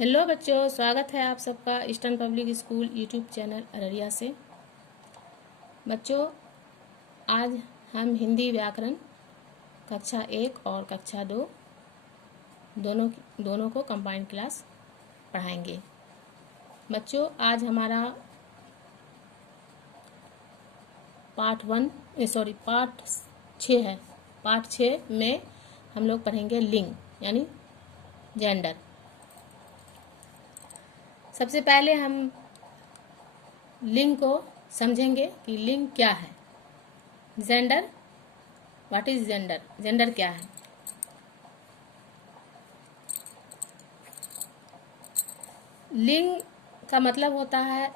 Hello बच्चों, स्वागत है आप सबका eastern public school YouTube channel Araria से। बच्चों, आज हम हिंदी व्याकरण कक्षा 1 और कक्षा 2 दोनों को कंबाइंड क्लास पढ़ाएंगे। बच्चों, आज हमारा पार्ट 6 है। पार्ट 6 में हम लोग पढ़ेंगे लिंग यानी जेंडर। सबसे पहले हम लिंग को समझेंगे कि लिंग क्या है। Gender, what is gender? Gender क्या है? लिंग का मतलब होता है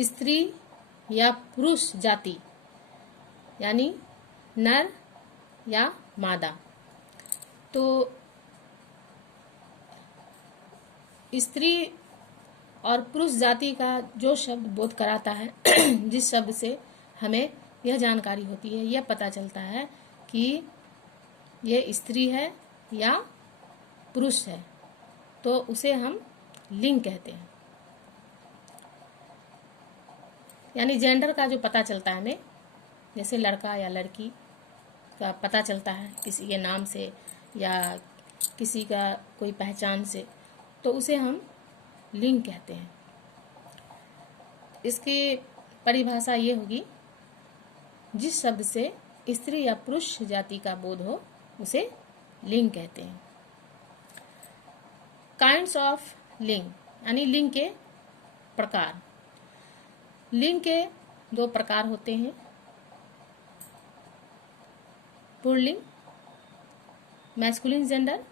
स्त्री या पुरुष जाति, यानी नर या मादा। तो स्त्री और पुरुष जाति का जो शब्द बोध कराता है जिस शब्द से हमें यह जानकारी होती है, यह पता चलता है कि ये स्त्री है या पुरुष है, तो उसे हम लिंग कहते हैं। यानी जेंडर का जो पता चलता है हमें, जैसे लड़का या लड़की का पता चलता है किसी के नाम से या किसी का कोई पहचान से, तो उसे हम लिंग कहते हैं। इसकी परिभाषा ये होगी, जिस शब्द से स्त्री या पुरुष जाति का बोध हो उसे लिंग कहते हैं। काइंड्स ऑफ लिंग यानी लिंग के प्रकार। लिंग के 2 प्रकार होते हैं, पुल्लिंग मैस्कुलिन जेंडर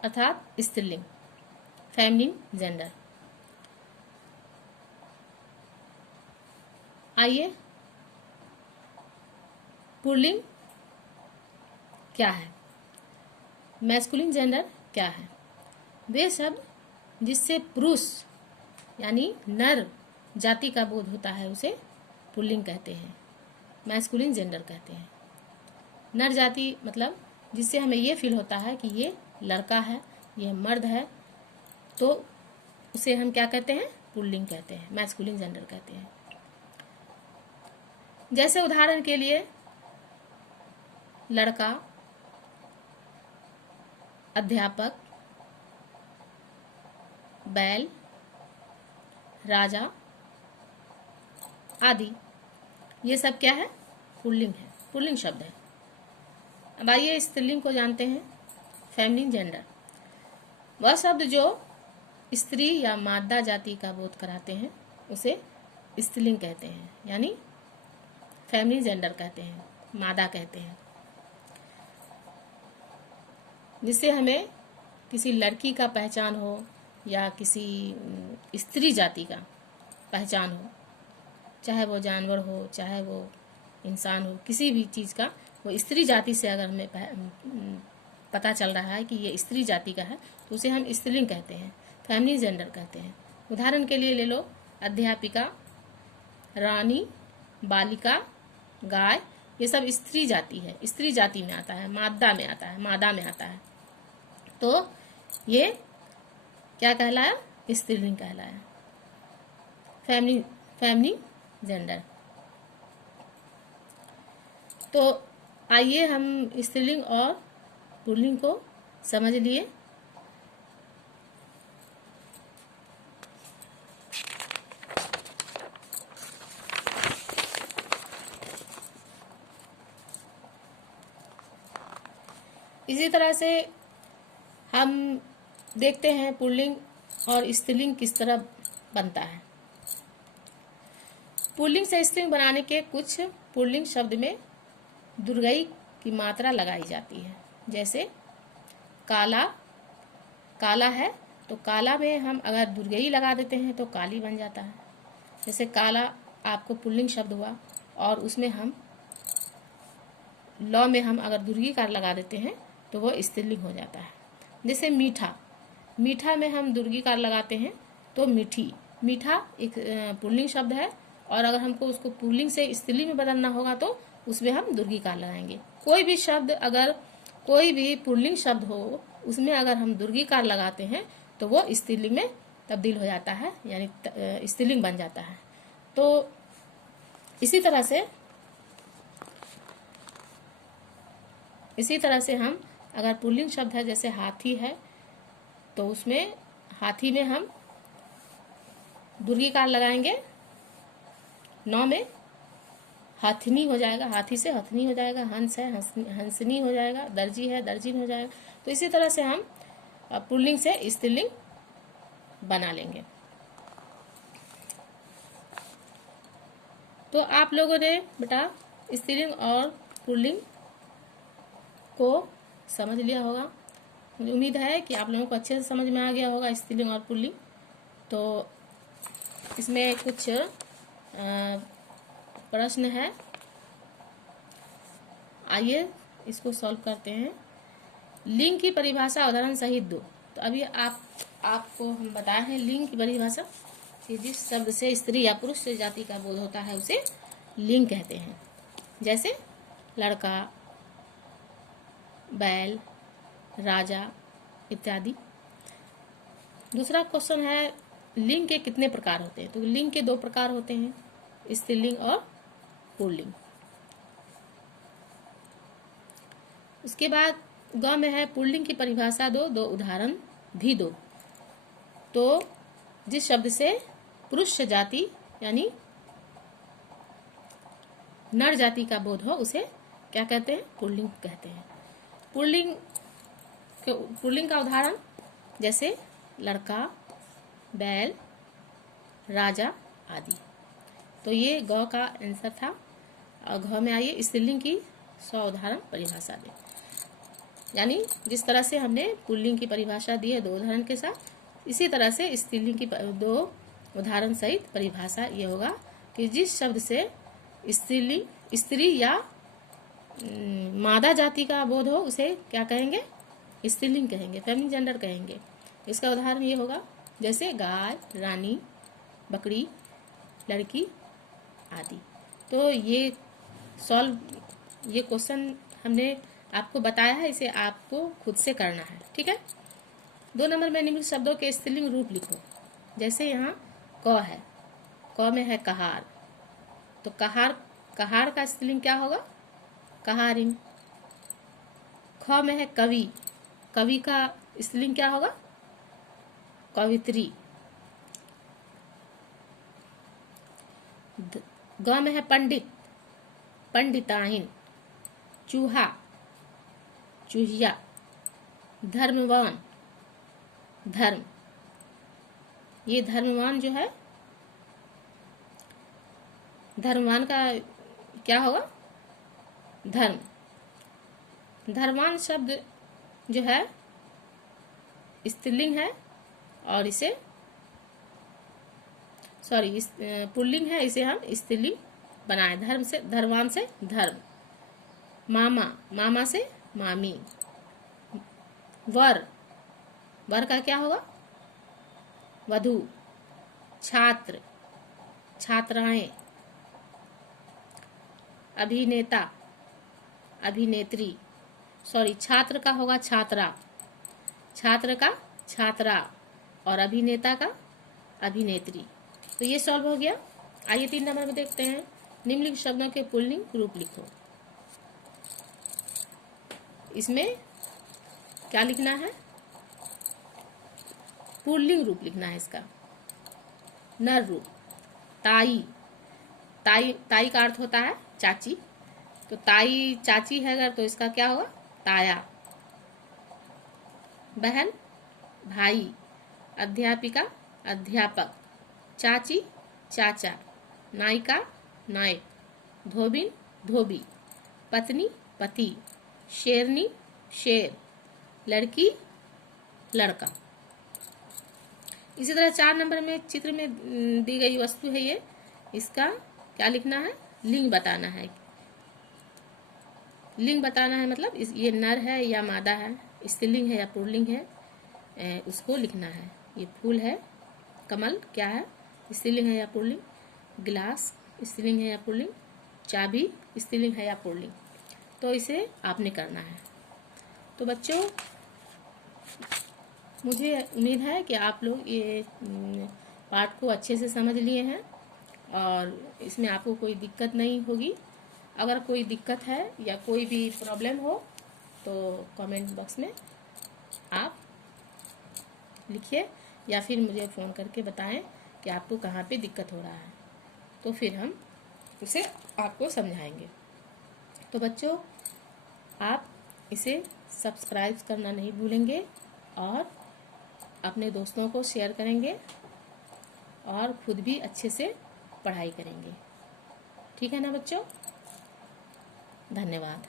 अर्थात स्त्रीलिंग, फेमिनिन जेंडर। आइए, पुल्लिंग क्या है, मैस्कुलिन जेंडर क्या है? वे शब्द जिससे पुरुष यानी नर जाति का बोध होता है उसे पुल्लिंग कहते हैं, मैस्कुलिन जेंडर कहते हैं। नर जाति मतलब जिससे हमें ये फील होता है कि ये लड़का है, ये मर्द है, तो उसे हम क्या कहते हैं? पुल्लिंग कहते हैं, मैस्कुलिन जेंडर कहते हैं। जैसे उदाहरण के लिए लड़का, अध्यापक, बैल, राजा आदि, ये सब क्या है? पुल्लिंग है, पुल्लिंग शब्द है। अब आइए स्त्रीलिंग को जानते हैं, फेमिनिन जेंडर। वह शब्द जो स्त्री या मादा जाति का बोध कराते हैं उसे स्त्रीलिंग कहते हैं, यानी फेमिनिन जेंडर कहते हैं, मादा कहते हैं। जिससे हमें किसी लड़की का पहचान हो या किसी स्त्री जाति का पहचान हो, चाहे वो जानवर हो चाहे वो इंसान हो, किसी भी चीज़ का वो स्त्री जाति से अगर हमें पता चल रहा है कि ये स्त्री जाति का है तो उसे हम स्त्रीलिंग कहते हैं, फेमिनिन जेंडर कहते हैं। उदाहरण के लिए ले लो, अध्यापिका, रानी, बालिका, गाय, ये सब स्त्री जाति है, स्त्री जाति में आता है, मादा में आता है, मादा में आता है। तो ये क्या कहलाया? स्त्रीलिंग कहलाया, फेमिनिन जेंडर। तो आइए हम स्त्रीलिंग और पुल्लिंग को समझ लिए। इसी तरह से हम देखते हैं पुल्लिंग और स्त्रीलिंग किस तरह बनता है। पुल्लिंग से स्त्रीलिंग बनाने के कुछ पुल्लिंग शब्द में दुर्गई की मात्रा लगाई जाती है। जैसे काला, काला है तो काला में हम अगर दुर्गई लगा देते हैं तो काली बन जाता है। जैसे काला आपको पुल्लिंग शब्द हुआ और उसमें हम लौ में हम अगर दुर्गीकार लगा देते हैं तो वो स्त्रीलिंग हो जाता है। जैसे मीठा, मीठा में हम दुर्गीकार लगाते हैं तो मीठी, मीठा एक पुल्लिंग शब्द है और अगर हमको उसको पुल्लिंग से स्त्रीलिंग में बदलना होगा तो उसमें हम दुर्गीकार लगाएंगे, कोई भी शब्द, अगर कोई भी पुल्लिंग शब्द हो, उसमें अगर हम दीर्घिकार लगाते हैं तो वो स्त्रीलिंग में तब्दील हो जाता है, यानी स्त्रीलिंग बन जाता है। तो इसी तरह से हम अगर पुल्लिंग शब्द है, जैसे हाथी है, तो उसमें हाथी में हम दीर्घिकार लगाएंगे, नौ में हाथनी हो जाएगा, हाथी से हथनी हो जाएगा, हंस है हंसनी हो जाएगा, दर्जी है दर्जिन हो जाएगा। तो इसी तरह से हम पुल्लिंग से स्त्रीलिंग बना लेंगे। तो आप लोगों ने बेटा स्त्रीलिंग और पुल्लिंग को समझ लिया होगा। मुझे उम्मीद है कि आप लोगों को अच्छे से समझ में आ गया होगा स्त्रीलिंग और पुल्लिंग। तो इसमें कुछ प्रश्न है, आइए इसको सॉल्व करते हैं। लिंग की परिभाषा उदाहरण सहित दो। तो अभी आपको हम बताए हैं लिंग की परिभाषा कि जिस शब्द से स्त्री या पुरुष जाति का बोध होता है उसे लिंग कहते हैं, जैसे लड़का, बैल, राजा इत्यादि। दूसरा क्वेश्चन है लिंग के कितने प्रकार होते हैं। तो लिंग के 2 प्रकार होते हैं, स्त्रीलिंग और पुल्लिंग। उसके बाद ग में है पुल्लिंग की परिभाषा दो उदाहरण भी दो। तो जिस शब्द से पुरुष जाति यानी नर जाति का बोध हो उसे क्या कहते हैं, पुल्लिंग कहते हैं। पुल्लिंग का उदाहरण जैसे लड़का, बैल, राजा आदि। तो ये ग का आंसर था। और घ में आइए स्त्रीलिंग की 100 उदाहरण परिभाषा दे। यानी जिस तरह से हमने पुल्लिंग की परिभाषा दी है 2 उदाहरण के साथ, इसी तरह से स्त्रीलिंग की 2 उदाहरण सहित परिभाषा ये होगा कि जिस शब्द से स्त्री या मादा जाति का बोध हो उसे क्या कहेंगे, स्त्रीलिंग कहेंगे, फेमिनिन जेंडर कहेंगे। इसका उदाहरण ये होगा जैसे गाय, रानी, बकरी, लड़की आदि। तो ये क्वेश्चन हमने आपको बताया है, इसे आपको खुद से करना है, ठीक है। 2 नंबर में निम्नलिखित शब्दों के स्त्रीलिंग रूप लिखो। जैसे यहाँ क है, क में है कहार, तो कहार का स्त्रीलिंग क्या होगा, कहारिन। ख में है कवि, कवि का स्त्रीलिंग क्या होगा, कवित्री। ग में है पंडित, पंडिताइन। चूहा, चूहिया। धर्मवान, धर्म। ये धर्मवान जो है, धर्मवान का क्या होगा, धर्म। धर्मवान शब्द जो है स्त्रीलिंग है और इसे पुल्लिंग है, इसे हम स्त्रीलिंग बनाए। धर्मवान से धर्म। मामा, मामा से मामी। वर का क्या होगा, वधू। छात्र, छात्राएं। अभिनेता, अभिनेत्री। छात्र का होगा छात्रा, छात्र का छात्रा, और अभिनेता का अभिनेत्री। तो ये सॉल्व हो गया। आइए 3 नंबर में देखते हैं, निम्नलिखित शब्दों के पुल्लिंग रूप लिखो। इसमें क्या लिखना है, पुल्लिंग रूप लिखना है इसका। नर रूप, ताई, ताई का अर्थ होता है चाची, तो ताई चाची है अगर तो इसका क्या होगा, ताया। बहन, भाई। अध्यापिका, अध्यापक। चाची, चाचा। नायिका, नायक। धोबिन, धोबी। पत्नी, पति। शेरनी, शेर। लड़की, लड़का। इसी तरह 4 नंबर में चित्र में दी गई वस्तु है ये, इसका क्या लिखना है, लिंग बताना है। लिंग बताना है मतलब ये नर है या मादा है, स्त्रीलिंग है या पुल्लिंग है, उसको लिखना है। ये फूल है, कमल क्या है, स्त्रीलिंग है या पुल्लिंग। गिलास, स्त्रीलिंग है या पुल्लिंग। चाबी, स्त्रीलिंग है या पुल्लिंग। तो इसे आपने करना है। तो बच्चों, मुझे उम्मीद है कि आप लोग ये पाठ को अच्छे से समझ लिए हैं और इसमें आपको कोई दिक्कत नहीं होगी। अगर कोई दिक्कत है या कोई भी प्रॉब्लम हो तो कमेंट बॉक्स में आप लिखिए या फिर मुझे फ़ोन करके बताएं कि आपको कहाँ पे दिक्कत हो रहा है, तो फिर हम उसे आपको समझाएंगे। तो बच्चों, आप इसे सब्सक्राइब करना नहीं भूलेंगे और अपने दोस्तों को शेयर करेंगे और खुद भी अच्छे से पढ़ाई करेंगे। ठीक है ना बच्चों? धन्यवाद।